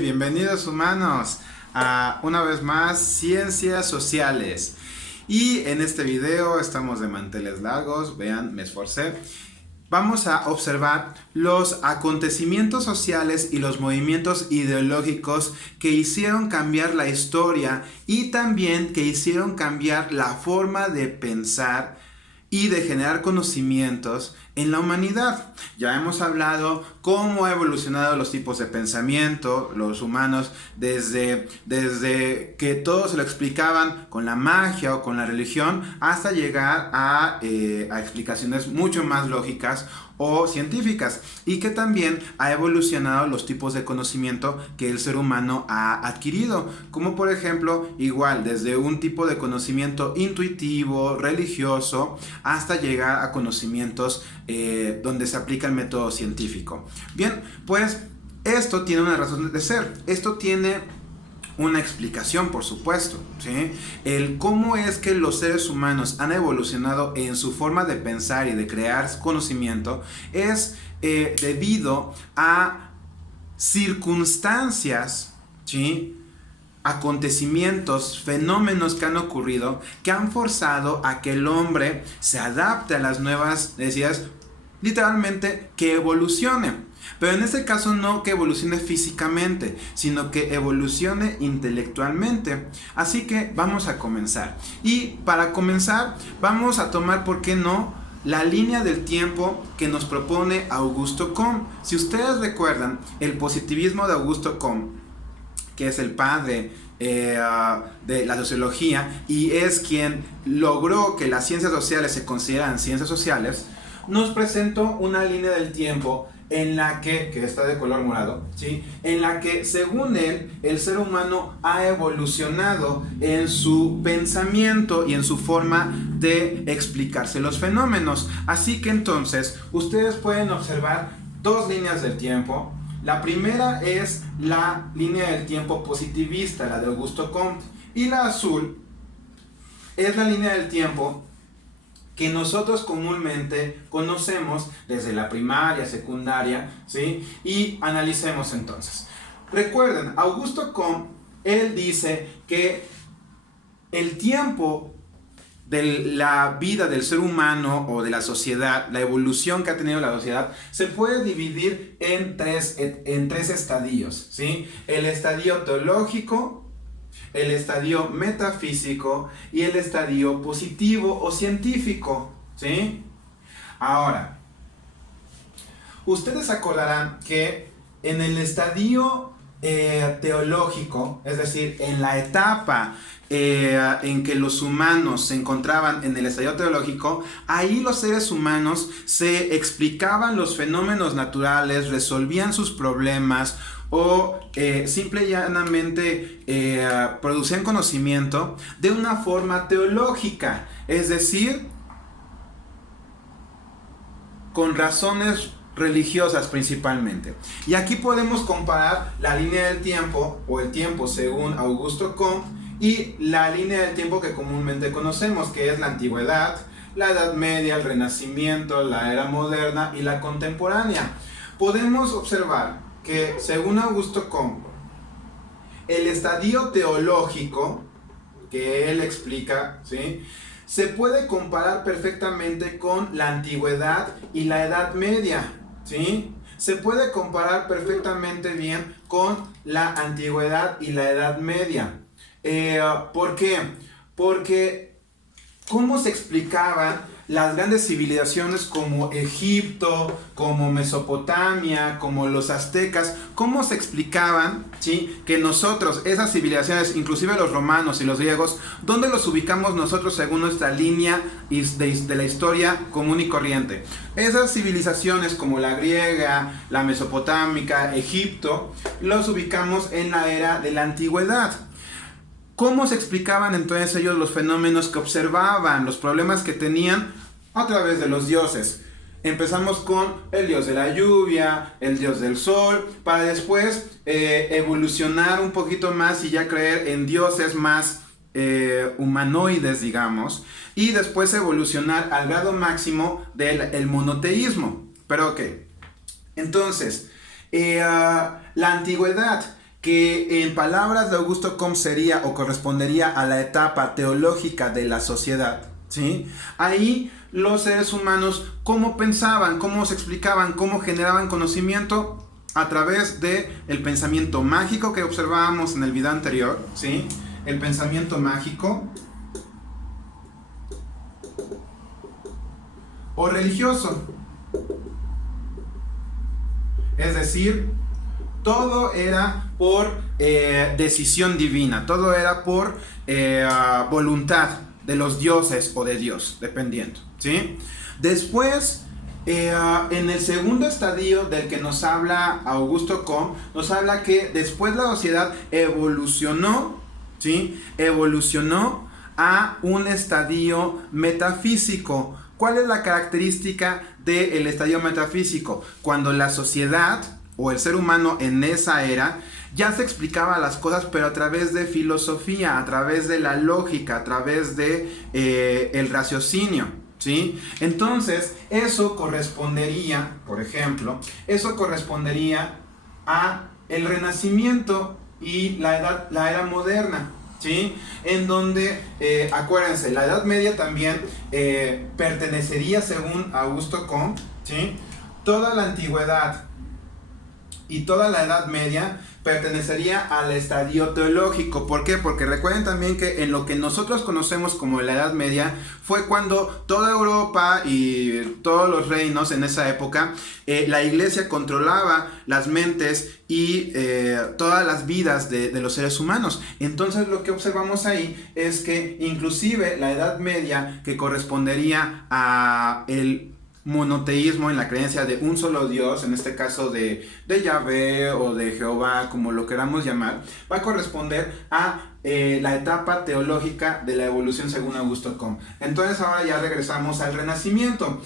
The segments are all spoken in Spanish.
Bienvenidos humanos a una vez más Ciencias Sociales. Y en este video estamos de manteles largos, vean, me esforcé. Vamos a observar los acontecimientos sociales y los movimientos ideológicos que hicieron cambiar la historia y también que hicieron cambiar la forma de pensar y de generar conocimientos en la humanidad. Ya hemos hablado cómo ha evolucionado los tipos de pensamiento, los humanos, desde que todos se lo explicaban con la magia o con la religión, hasta llegar a explicaciones mucho más lógicas o científicas, y que también ha evolucionado los tipos de conocimiento que el ser humano ha adquirido, como por ejemplo, igual desde un tipo de conocimiento intuitivo, religioso, hasta llegar a conocimientos donde se aplica el método científico. Bien, pues esto tiene una razón de ser, esto tiene una explicación, por supuesto, ¿sí? El cómo es que los seres humanos han evolucionado en su forma de pensar y de crear conocimiento es debido a circunstancias, ¿sí? Acontecimientos, fenómenos que han ocurrido, que han forzado a que el hombre se adapte a las nuevas necesidades, literalmente que evolucione. Pero en este caso no que evolucione físicamente, sino que evolucione intelectualmente. Así que vamos a comenzar. Y para comenzar vamos a tomar, ¿por qué no?, la línea del tiempo que nos propone Augusto Comte. Si ustedes recuerdan, el positivismo de Augusto Comte, que es el padre de la sociología y es quien logró que las ciencias sociales se consideraran ciencias sociales, nos presentó una línea del tiempo en la que está de color morado, ¿sí? En la que, según él, el ser humano ha evolucionado en su pensamiento y en su forma de explicarse los fenómenos. Así que entonces, ustedes pueden observar dos líneas del tiempo. La primera es la línea del tiempo positivista, la de Augusto Comte, y la azul es la línea del tiempo que nosotros comúnmente conocemos desde la primaria, secundaria, ¿sí? Y analicemos entonces. Recuerden, Augusto Comte, él dice que el tiempo de la vida del ser humano o de la sociedad, la evolución que ha tenido la sociedad, se puede dividir en tres estadios, ¿sí? El estadio teológico, el estadio metafísico y el estadio positivo o científico, ¿sí? Ahora, ustedes acordarán que en el estadio teológico, es decir, en la etapa en que los humanos se encontraban en el estadio teológico, ahí los seres humanos se explicaban los fenómenos naturales, resolvían sus problemas o simple y llanamente producían conocimiento de una forma teológica, es decir, con razones religiosas principalmente. Y aquí podemos comparar la línea del tiempo o el tiempo según Augusto Comte y la línea del tiempo que comúnmente conocemos, que es la antigüedad, la Edad Media, el Renacimiento, la era moderna y la contemporánea. Podemos observar que según Augusto Comte, el estadio teológico que él explica, ¿sí?, se puede comparar perfectamente con la antigüedad y la Edad Media, ¿sí? Se puede comparar perfectamente bien con la antigüedad y la Edad Media. ¿Por qué? Porque ¿cómo se explicaban las grandes civilizaciones como Egipto, como Mesopotamia, como los aztecas? ¿Cómo se explicaban, ¿sí?, que nosotros, esas civilizaciones, inclusive los romanos y los griegos, dónde los ubicamos nosotros según nuestra línea de la historia común y corriente? Esas civilizaciones como la griega, la mesopotámica, Egipto, los ubicamos en la era de la antigüedad. ¿Cómo se explicaban entonces ellos los fenómenos que observaban, los problemas que tenían? A través de los dioses. Empezamos con el dios de la lluvia, el dios del sol, para después evolucionar un poquito más y ya creer en dioses más humanoides, digamos, y después evolucionar al grado máximo del monoteísmo. Pero ok, entonces, La antigüedad, que en palabras de Augusto Comte sería o correspondería a la etapa teológica de la sociedad, ¿sí? Ahí los seres humanos, ¿cómo pensaban? ¿Cómo se explicaban? ¿Cómo generaban conocimiento? A través de el pensamiento mágico que observábamos en el video anterior, ¿sí? El pensamiento mágico o religioso. Es decir, todo era por decisión divina, todo era por voluntad de los dioses o de Dios, dependiendo, ¿sí? Después, en el segundo estadio del que nos habla Augusto Comte, nos habla que después la sociedad evolucionó, ¿sí? Evolucionó a un estadio metafísico. ¿Cuál es la característica del estadio metafísico? Cuando la sociedad o el ser humano en esa era ya se explicaba las cosas, pero a través de filosofía, a través de la lógica, a través de el raciocinio, ¿sí? Entonces, eso correspondería, por ejemplo, eso correspondería a el Renacimiento y la era moderna, ¿sí? En donde, acuérdense, la Edad Media también pertenecería, según Augusto Comte, ¿sí? Toda la antigüedad y toda la Edad Media pertenecería al estadio teológico. ¿Por qué? Porque recuerden también que en lo que nosotros conocemos como la Edad Media fue cuando toda Europa y todos los reinos en esa época, la iglesia controlaba las mentes y todas las vidas de los seres humanos. Entonces lo que observamos ahí es que inclusive la Edad Media, que correspondería a el monoteísmo, en la creencia de un solo Dios, en este caso de Yahvé o de Jehová, como lo queramos llamar, va a corresponder a la etapa teológica de la evolución según Augusto Comte. Entonces ahora ya regresamos al Renacimiento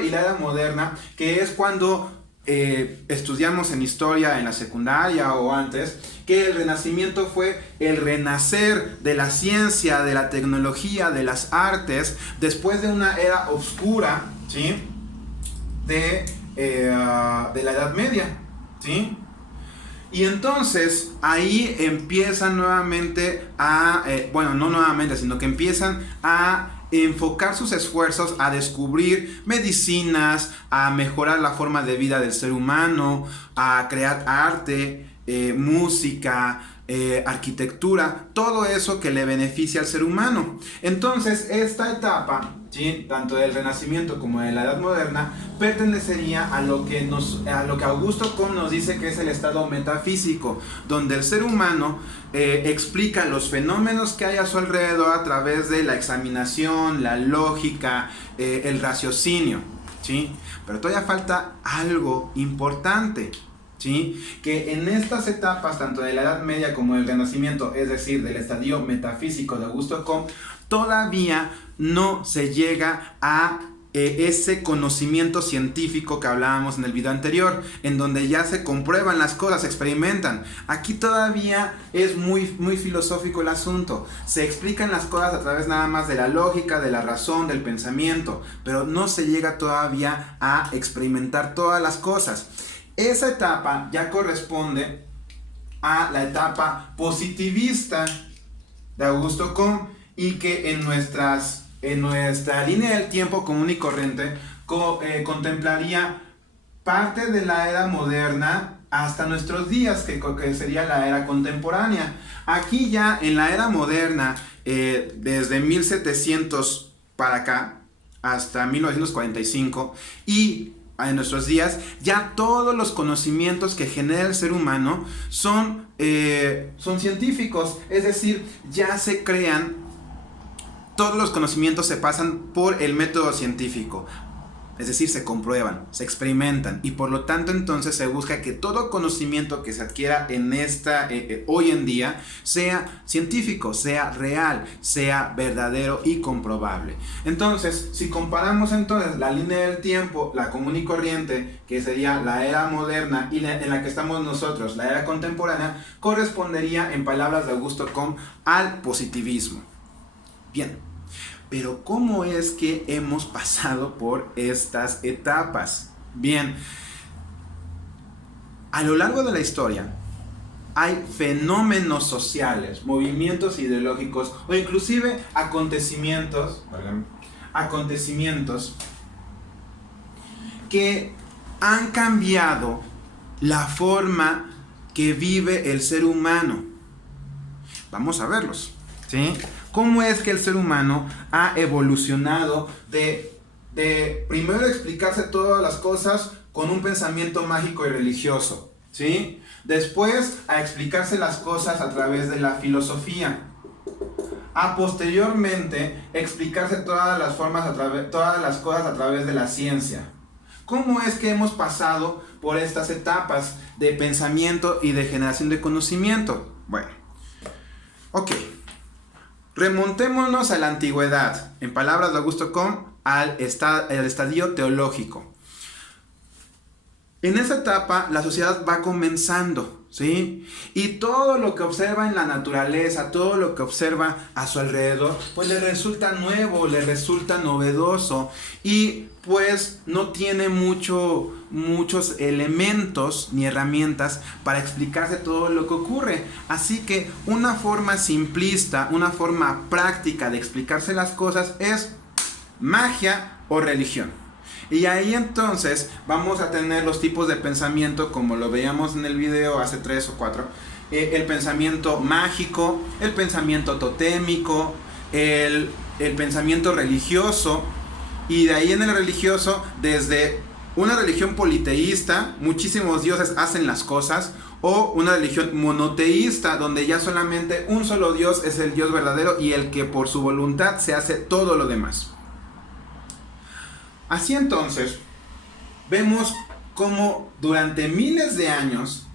y la Edad Moderna, que es cuando estudiamos en historia en la secundaria o antes, que el Renacimiento fue el renacer de la ciencia, de la tecnología, de las artes, después de una era oscura, ¿sí? de la Edad Media, ¿sí? Y entonces ahí empiezan nuevamente a, bueno, no nuevamente, sino que empiezan a enfocar sus esfuerzos a descubrir medicinas, a mejorar la forma de vida del ser humano, a crear arte, música, arquitectura, todo eso que le beneficia al ser humano. Entonces esta etapa, ¿sí?, tanto del Renacimiento como de la Edad Moderna, pertenecería a lo que Augusto Comte nos dice que es el estado metafísico, donde el ser humano explica los fenómenos que hay a su alrededor a través de la examinación, la lógica, el raciocinio, ¿sí? Pero todavía falta algo importante, ¿sí? Que en estas etapas, tanto de la Edad Media como del Renacimiento, es decir, del estadio metafísico de Augusto Comte, todavía no se llega a ese conocimiento científico que hablábamos en el video anterior, en donde ya se comprueban las cosas, se experimentan. Aquí todavía es muy, muy filosófico el asunto. Se explican las cosas a través nada más de la lógica, de la razón, del pensamiento, pero no se llega todavía a experimentar todas las cosas. Esa etapa ya corresponde a la etapa positivista de Augusto Comte, y que en nuestra línea del tiempo común y corriente contemplaría parte de la era moderna hasta nuestros días, que sería la era contemporánea. Aquí ya en la era moderna, desde 1700 para acá hasta 1945, y en nuestros días, ya todos los conocimientos que genera el ser humano son científicos, es decir, ya se crean, todos los conocimientos se pasan por el método científico, es decir, se comprueban, se experimentan, y por lo tanto entonces se busca que todo conocimiento que se adquiera en hoy en día sea científico, sea real, sea verdadero y comprobable. Entonces, si comparamos entonces la línea del tiempo, la común y corriente, que sería la era moderna, y en la que estamos nosotros, la era contemporánea, correspondería, en palabras de Augusto Comte, al positivismo. Bien, pero ¿cómo es que hemos pasado por estas etapas? Bien, A lo largo de la historia hay fenómenos sociales, movimientos ideológicos o inclusive acontecimientos que han cambiado la forma que vive el ser humano. Vamos a verlos, ¿sí? ¿Cómo es que el ser humano ha evolucionado de primero explicarse todas las cosas con un pensamiento mágico y religioso, ¿sí? Después a explicarse las cosas a través de la filosofía, a posteriormente explicarse todas las cosas a través de la ciencia? ¿Cómo es que hemos pasado por estas etapas de pensamiento y de generación de conocimiento? Bueno, ok, remontémonos a la antigüedad, en palabras de Augusto Comte, al estadio teológico. En esa etapa la sociedad va comenzando, ¿sí? Y todo lo que observa en la naturaleza, todo lo que observa a su alrededor, pues le resulta nuevo, le resulta novedoso y pues no tiene muchos elementos ni herramientas para explicarse todo lo que ocurre. Así que una forma simplista, una forma práctica de explicarse las cosas es magia o religión. Y ahí entonces vamos a tener los tipos de pensamiento como lo veíamos en el video hace 3 o 4. El pensamiento mágico, el pensamiento totémico, el pensamiento religioso. Y de ahí en el religioso, desde una religión politeísta, muchísimos dioses hacen las cosas, o una religión monoteísta, donde ya solamente un solo Dios es el Dios verdadero y el que por su voluntad se hace todo lo demás. Así entonces, vemos cómo durante miles de años,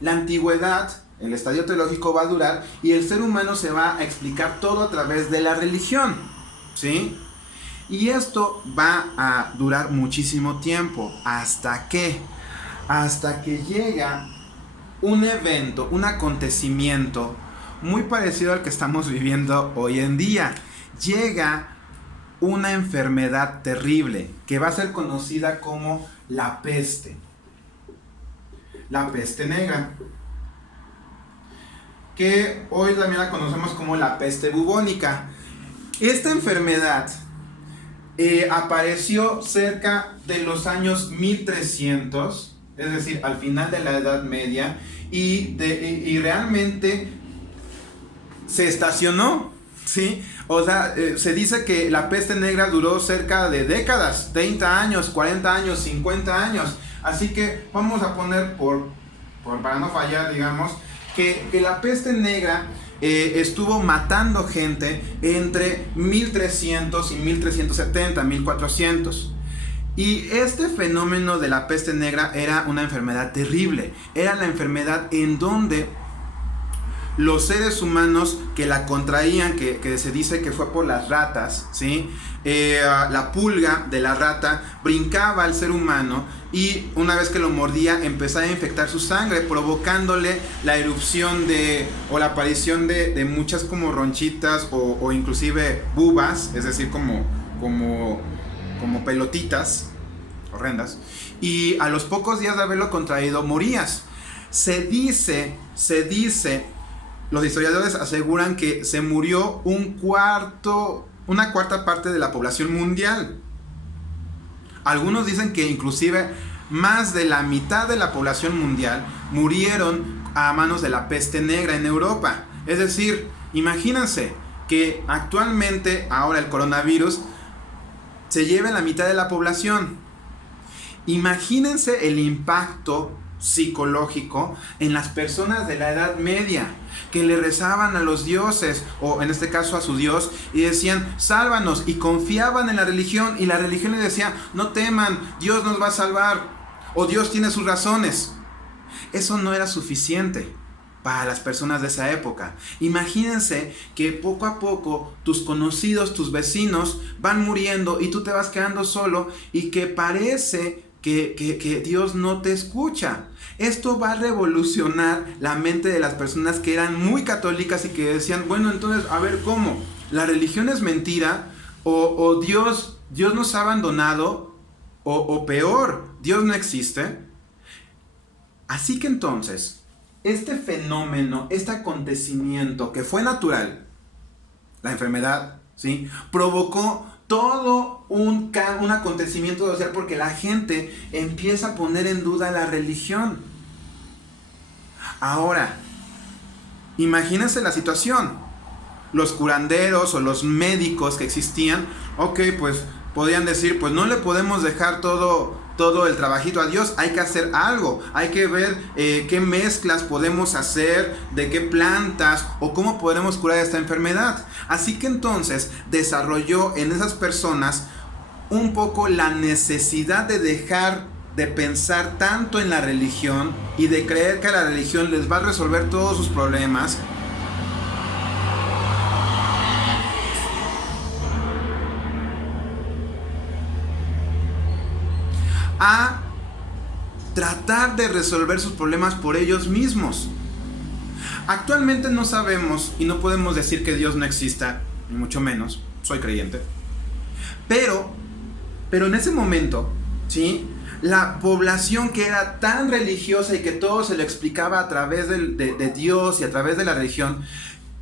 la antigüedad, el estadio teológico va a durar y el ser humano se va a explicar todo a través de la religión, ¿sí? Y esto va a durar muchísimo tiempo, hasta que llega un evento, un acontecimiento muy parecido al que estamos viviendo hoy en día. Llega una enfermedad terrible que va a ser conocida como la peste negra, que hoy también la conocemos como la peste bubónica. Esta enfermedad apareció cerca de los años 1300, es decir, al final de la Edad Media, y realmente se estacionó, ¿sí? O sea, se dice que la peste negra duró cerca de décadas, 30 años, 40 años, 50 años. Así que vamos a poner, para no fallar, digamos, que la peste negra estuvo matando gente entre 1300 y 1370, 1400. Y este fenómeno de la peste negra era una enfermedad terrible. Era la enfermedad en donde los seres humanos que la contraían, que se dice que fue por las ratas, ¿sí? La pulga de la rata brincaba al ser humano y una vez que lo mordía empezaba a infectar su sangre, provocándole la erupción o la aparición de muchas como ronchitas o inclusive bubas, es decir, como pelotitas horrendas, y a los pocos días de haberlo contraído morías. Se dice, los historiadores aseguran que se murió una cuarta parte de la población mundial. Algunos dicen que inclusive más de la mitad de la población mundial murieron a manos de la peste negra en Europa. Es decir, imagínense que actualmente ahora el coronavirus se lleve la mitad de la población. Imagínense el impacto psicológico en las personas de la Edad Media, que le rezaban a los dioses, o en este caso a su Dios, y decían, sálvanos, y confiaban en la religión, y la religión les decía, no teman, Dios nos va a salvar, o Dios tiene sus razones. Eso no era suficiente para las personas de esa época. Imagínense que poco a poco tus conocidos, tus vecinos van muriendo y tú te vas quedando solo y que parece que Dios no te escucha. Esto va a revolucionar la mente de las personas que eran muy católicas y que decían, bueno, entonces, a ver, ¿cómo? ¿La religión es mentira? ¿O Dios nos ha abandonado? ¿O peor, Dios no existe? Así que entonces, este fenómeno, este acontecimiento que fue natural, la enfermedad, ¿sí?, provocó todo un acontecimiento social porque la gente empieza a poner en duda la religión. Ahora, imagínense la situación. Los curanderos o los médicos que existían, ok, pues podían decir, pues no le podemos dejar todo el trabajito a Dios, hay que hacer algo, hay que ver qué mezclas podemos hacer, de qué plantas o cómo podemos curar esta enfermedad. Así que entonces desarrolló en esas personas un poco la necesidad de dejar de pensar tanto en la religión y de creer que la religión les va a resolver todos sus problemas, a tratar de resolver sus problemas por ellos mismos. Actualmente no sabemos y no podemos decir que Dios no exista, ni mucho menos, soy creyente. Pero en ese momento, ¿sí?, la población que era tan religiosa y que todo se le explicaba a través de Dios y a través de la religión,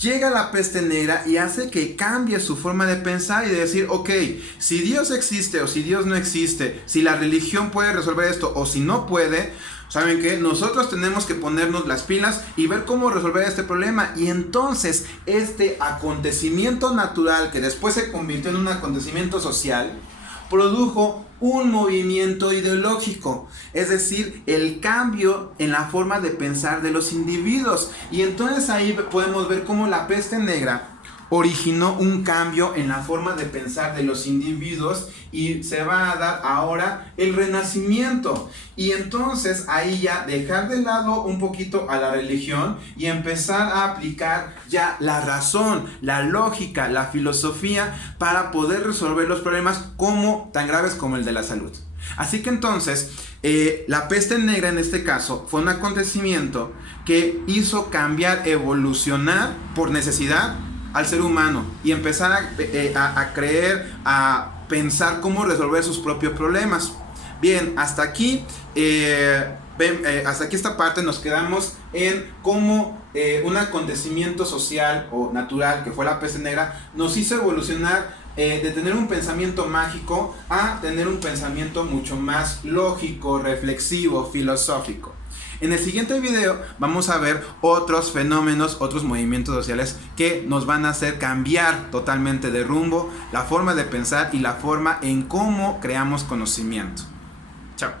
llega la peste negra y hace que cambie su forma de pensar y de decir, ok, si Dios existe o si Dios no existe, si la religión puede resolver esto o si no puede, ¿saben qué? Nosotros tenemos que ponernos las pilas y ver cómo resolver este problema. Y entonces este acontecimiento natural, que después se convirtió en un acontecimiento social, produjo un movimiento ideológico, es decir, el cambio en la forma de pensar de los individuos. Y entonces ahí podemos ver cómo la peste negra originó un cambio en la forma de pensar de los individuos y se va a dar ahora el renacimiento. Y entonces ahí ya dejar de lado un poquito a la religión y empezar a aplicar ya la razón, la lógica, la filosofía para poder resolver los problemas tan graves como el de la salud. Así que entonces la peste negra en este caso fue un acontecimiento que hizo cambiar, evolucionar por necesidad al ser humano y empezar a creer, a pensar cómo resolver sus propios problemas. Bien, hasta aquí esta parte nos quedamos en cómo un acontecimiento social o natural que fue la peste negra nos hizo evolucionar de tener un pensamiento mágico a tener un pensamiento mucho más lógico, reflexivo, filosófico. En el siguiente video vamos a ver otros fenómenos, otros movimientos sociales que nos van a hacer cambiar totalmente de rumbo la forma de pensar y la forma en cómo creamos conocimiento. Chao.